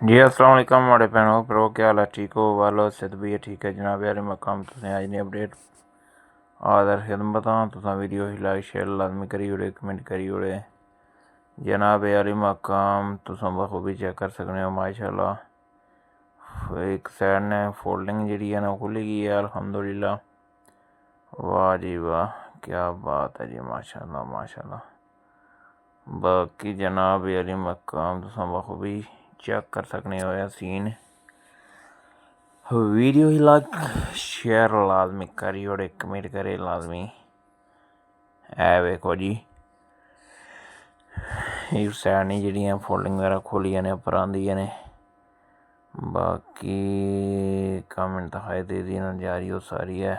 जी अस्सलाम वालेकुम माड़े भैनों प्रो क्या हाल है ठीक हो वालो सिद्ध भी है ठीक है जनाब यार मकाम तुसें अज दी अपडेट आदर खिदमत तुसां वीडियो ही लाइक शेयर लाजमी करी ओड़े कमेंट करी ओड़े जनाब यार मकाम तुसां बखूबी चेक कर सकने हो माशाल्लाह एक साइड ने फोल्डिंग जी है ना खुली गई है अल्हम्दुलिल्लाह। वाह जी वाह क्या बात है जी माशाल्लाह माशाल्लाह। बाकी जनाब यार मकाम तुसां बखूबी चेक कर सकने हो या सीन वीडियो ही लाइक शेयर लाजमी करी और कमेंट करे लाजमी है वेखो जी इस साइड नहीं जी फोल्डिंग वगैरह खोलिया ने उपर आंदियां ने बाकी कमेंट दिखाई दे दी जारी हो सारी है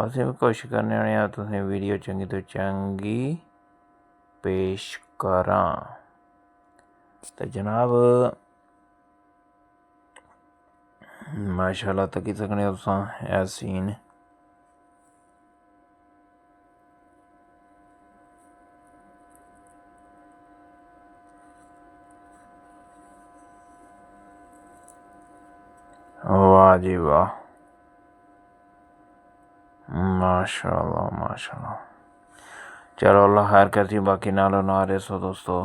असें भी कोशिश करने होने तुसें वीडियो चंगी तो चंगी पेश करा तो जनाब माशाल्लाह तकी सकने हो तुसां ऐ सीन वाह जी वाह माशाल्लाह माशाल्लाह। चलो अल्लाह खैर करती बाकी नालो ना रहे सो दोस्तों।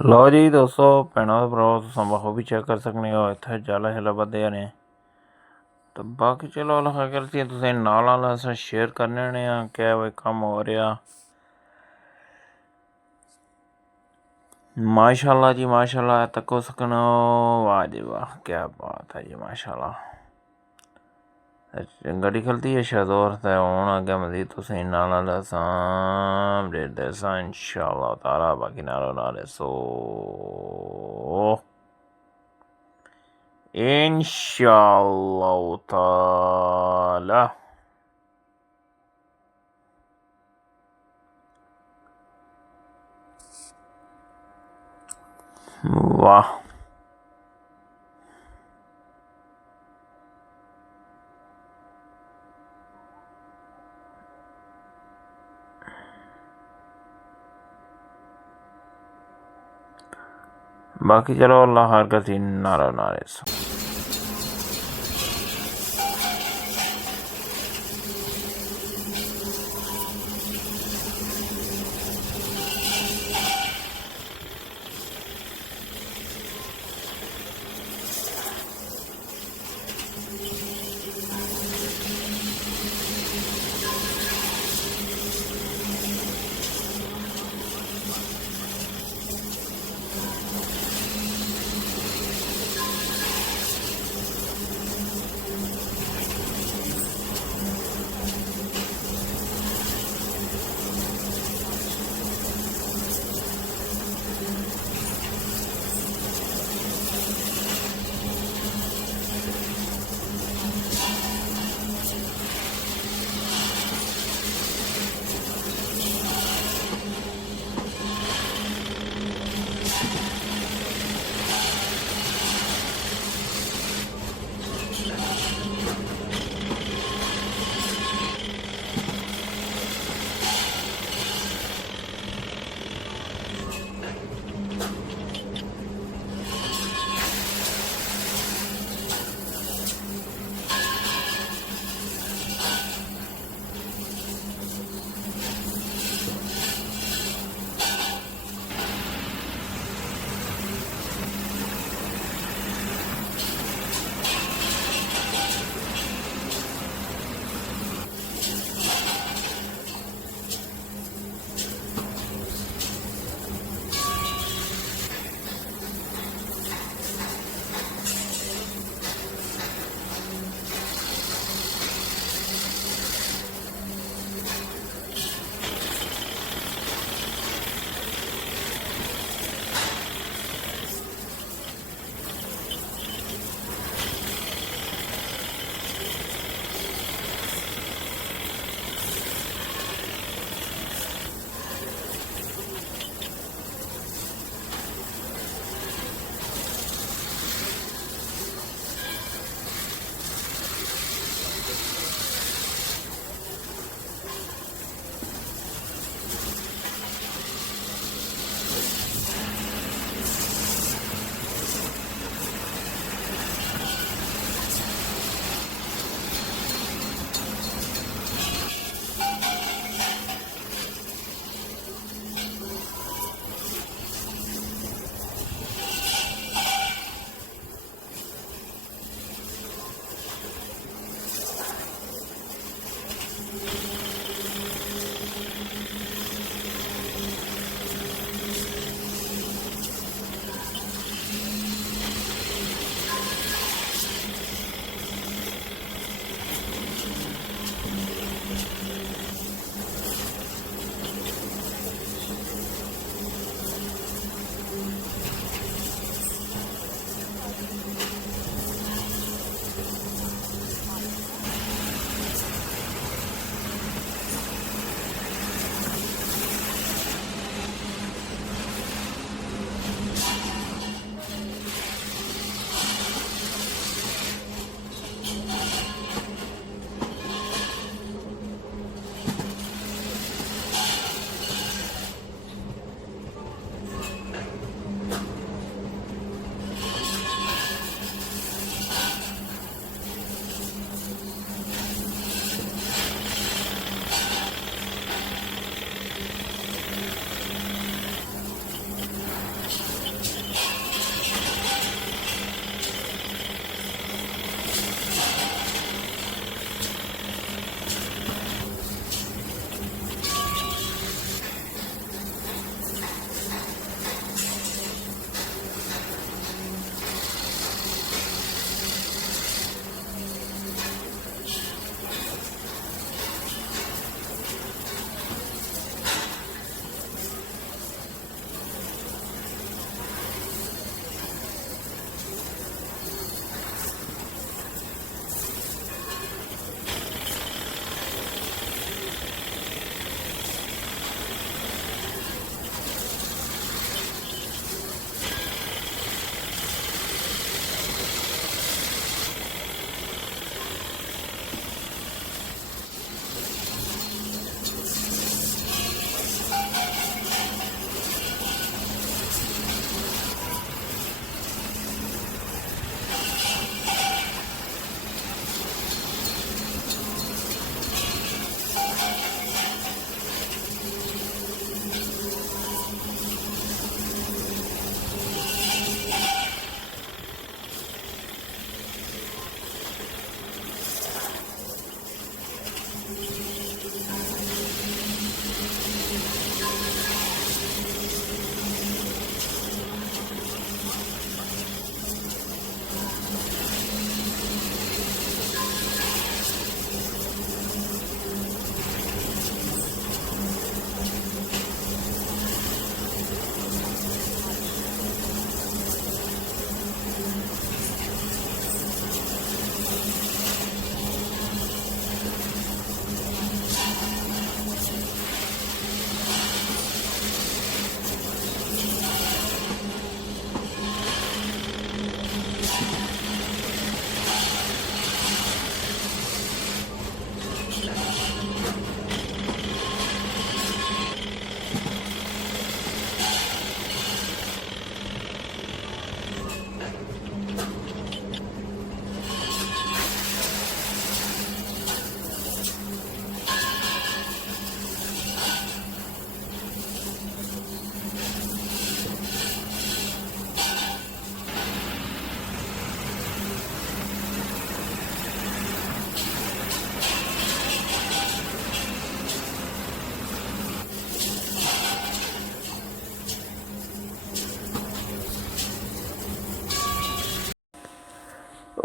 लो जी दोस्तों भैनों भ्राओ तुसां बखूबी चेक कर सकने हो इत्थे जाला शला बधे ने तो बाकी चलो अल्लाह करती तुसें नाल असां शेयर करने होने क्या भाई कम हो रहा माशाल्लाह जी माशाल्लाह तको सकनो वाह जी वाह क्या बात है जी माशाल्लाह गड्डी खलती है शहदोर ते हूँ अगे मजीद तुसें नाल असां अपडेट देसां इंशाअल्लाह ताला बाकी नालो नाल सो इंशाअल्लाह ताला वाह बाकी चलो अल्लाह हर किसी नालो नाल सो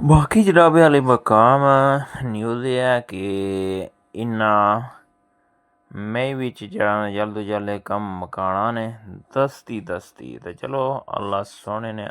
बाकी जनाबे वाले मकाम न्यूज़ है कि इन्ना मई विच जल्द तो जल्द कम मकाना ने दस्ती तो चलो अल्लाह सोने ने